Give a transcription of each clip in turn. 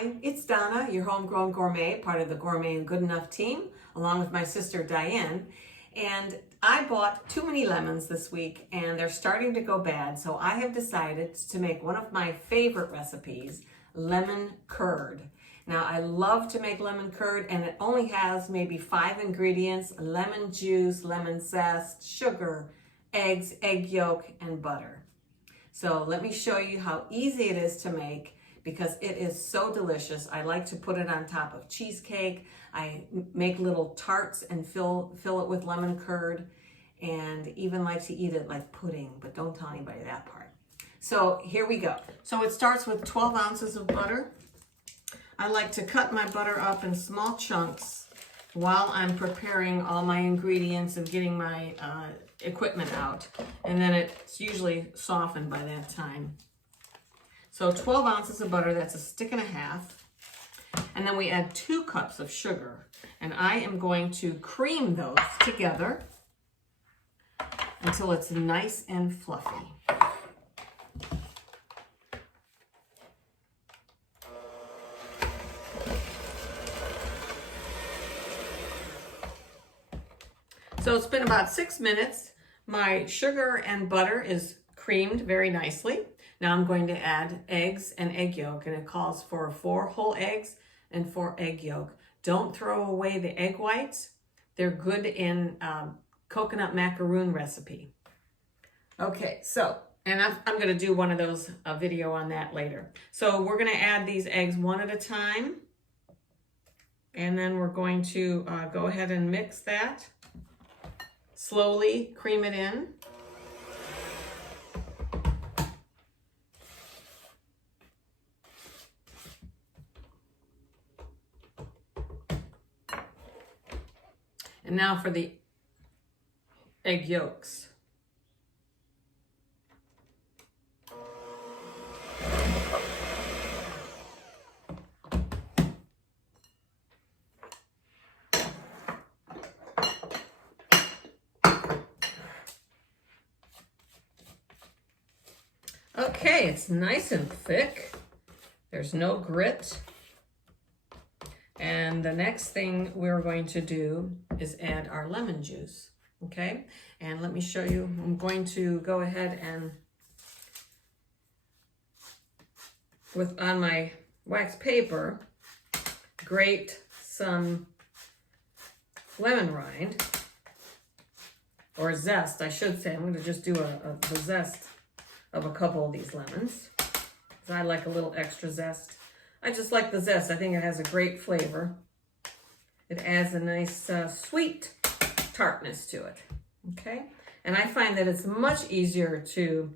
Hi, it's Donna, your homegrown gourmet, part of the Gourmet and Good Enough team, along with my sister Diane. And I bought too many lemons this week and they're starting to go bad, so I have decided to make one of my favorite recipes, lemon curd. Now, I love to make lemon curd and it only has maybe 5 ingredients: lemon juice, lemon zest, sugar, eggs, egg yolk, and butter. So let me show you how easy it is to make, because it is so delicious. I like to put it on top of cheesecake. I make little tarts and fill it with lemon curd, and even like to eat it like pudding, but don't tell anybody that part. So here we go. So it starts with 12 ounces of butter. I like to cut my butter up in small chunks while I'm preparing all my ingredients and getting my equipment out. And then it's usually softened by that time. So 12 ounces of butter, that's a stick and a half. And then we add 2 cups of sugar. And I am going to cream those together until it's nice and fluffy. So it's been about 6 minutes. My sugar and butter is creamed very nicely. Now I'm going to add eggs and egg yolk, and it calls for 4 whole eggs and 4 egg yolk. Don't throw away the egg whites. They're good in coconut macaroon recipe. Okay, so, and I'm gonna do one of those, a video on that later. So we're gonna add these eggs one at a time. And then we're going to go ahead and mix that. Slowly cream it in. And now for the egg yolks. Okay, it's nice and thick. There's no grit. And the next thing we're going to do is add our lemon juice, okay? And let me show you. I'm going to go ahead and, on my wax paper, grate some lemon rind, or zest, I should say. I'm going to just do the zest of a couple of these lemons, because I like a little extra zest. I just like the zest. I think it has a great flavor. It adds a nice sweet tartness to it, okay? And I find that it's much easier to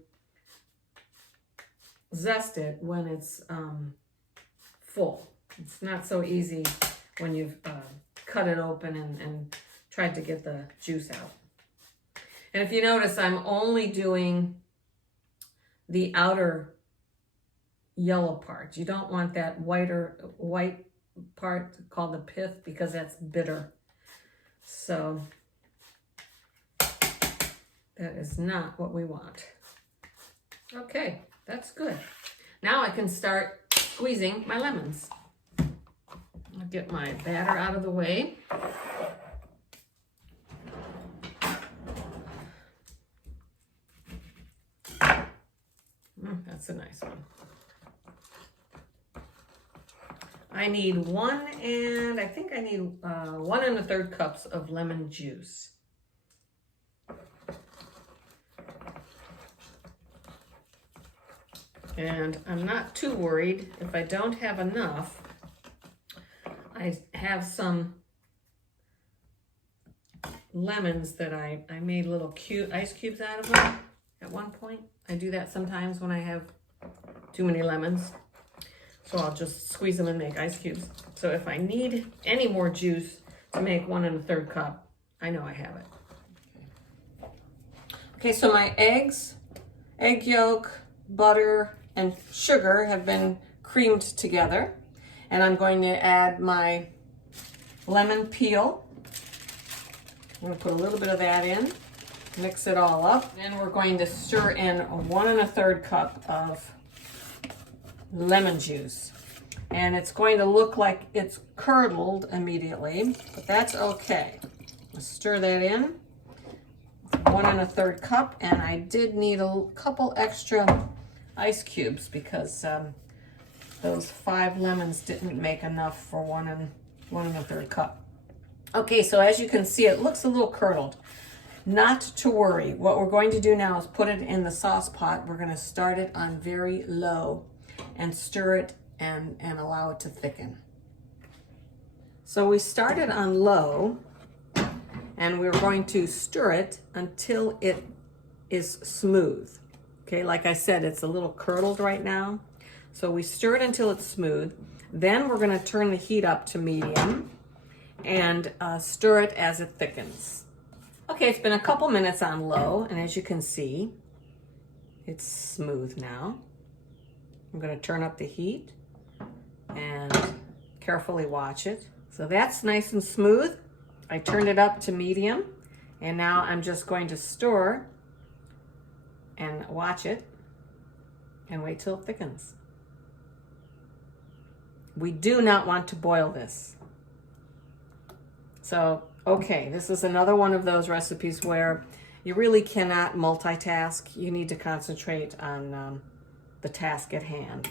zest it when it's full. It's not so easy when you've cut it open and tried to get the juice out. And if you notice, I'm only doing the outer yellow part. You don't want that white part called the pith, because that's bitter. So that is not what we want. Okay, that's good. Now I can start squeezing my lemons. I'll get my batter out of the way. That's a nice one. I need 1 1/3 cups of lemon juice. And I'm not too worried if I don't have enough. I have some lemons that I made little ice cubes out of them at one point. I do that sometimes when I have too many lemons. So I'll just squeeze them and make ice cubes. So if I need any more juice to make 1 1/3 cup, I know I have it. Okay, so my eggs, egg yolk, butter, and sugar have been creamed together. And I'm going to add my lemon peel. I'm gonna put a little bit of that in, mix it all up. Then we're going to stir in 1 1/3 cup of lemon juice. And it's going to look like it's curdled immediately, but that's okay. Let's stir that in. 1 1/3 cup, and I did need a couple extra ice cubes because those 5 lemons didn't make enough for 1 1/3 cup. Okay, so as you can see, it looks a little curdled. Not to worry. What we're going to do now is put it in the sauce pot. We're going to start it on very low and stir it and allow it to thicken. So we started on low, and we're going to stir it until it is smooth. Okay, like I said, it's a little curdled right now. So we stir it until it's smooth. Then we're going to turn the heat up to medium and stir it as it thickens. Okay, it's been a couple minutes on low, and as you can see, it's smooth now. I'm going to turn up the heat and carefully watch it. So that's nice and smooth. I turned it up to medium, and now I'm just going to stir and watch it and wait till it thickens. We do not want to boil this. So, okay, this is another one of those recipes where you really cannot multitask. You need to concentrate on the task at hand,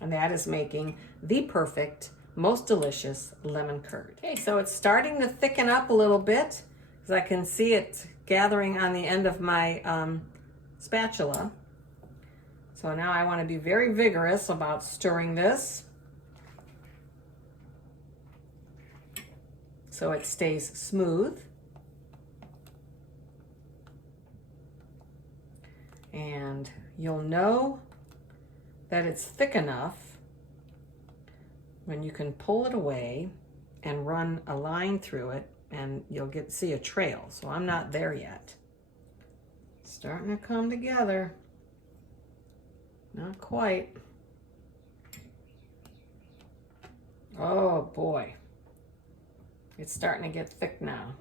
and that is making the perfect, most delicious lemon curd. Okay, so it's starting to thicken up a little bit because I can see it gathering on the end of my spatula. So now I want to be very vigorous about stirring this so it stays smooth. And you'll know that it's thick enough when you can pull it away and run a line through it, and you'll see a trail. So I'm not there yet. Starting to come together. Not quite. Oh boy. It's starting to get thick now.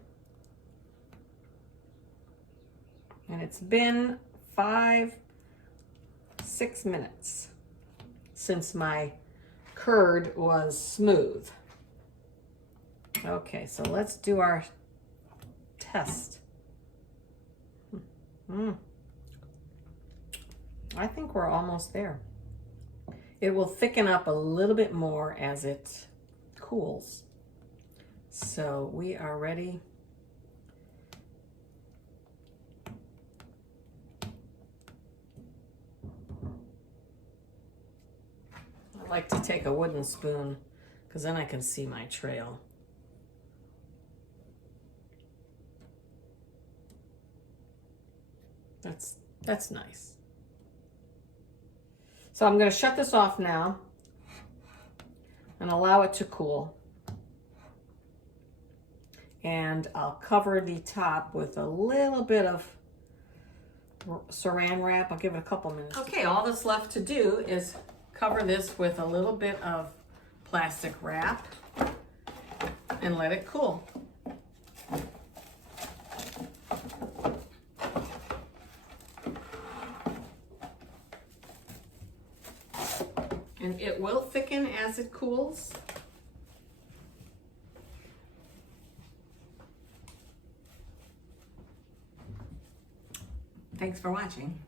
And it's been 5-6 minutes since my curd was smooth. Okay, so let's do our test. I think we're almost there. It will thicken up a little bit more as it cools. So we are ready. I like to take a wooden spoon because then I can see my trail. That's nice. So I'm going to shut this off now and allow it to cool. And I'll cover the top with a little bit of saran wrap. I'll give it a couple minutes. Okay, all that's left to do is cover this with a little bit of plastic wrap and let it cool. And it will thicken as it cools. Thanks for watching.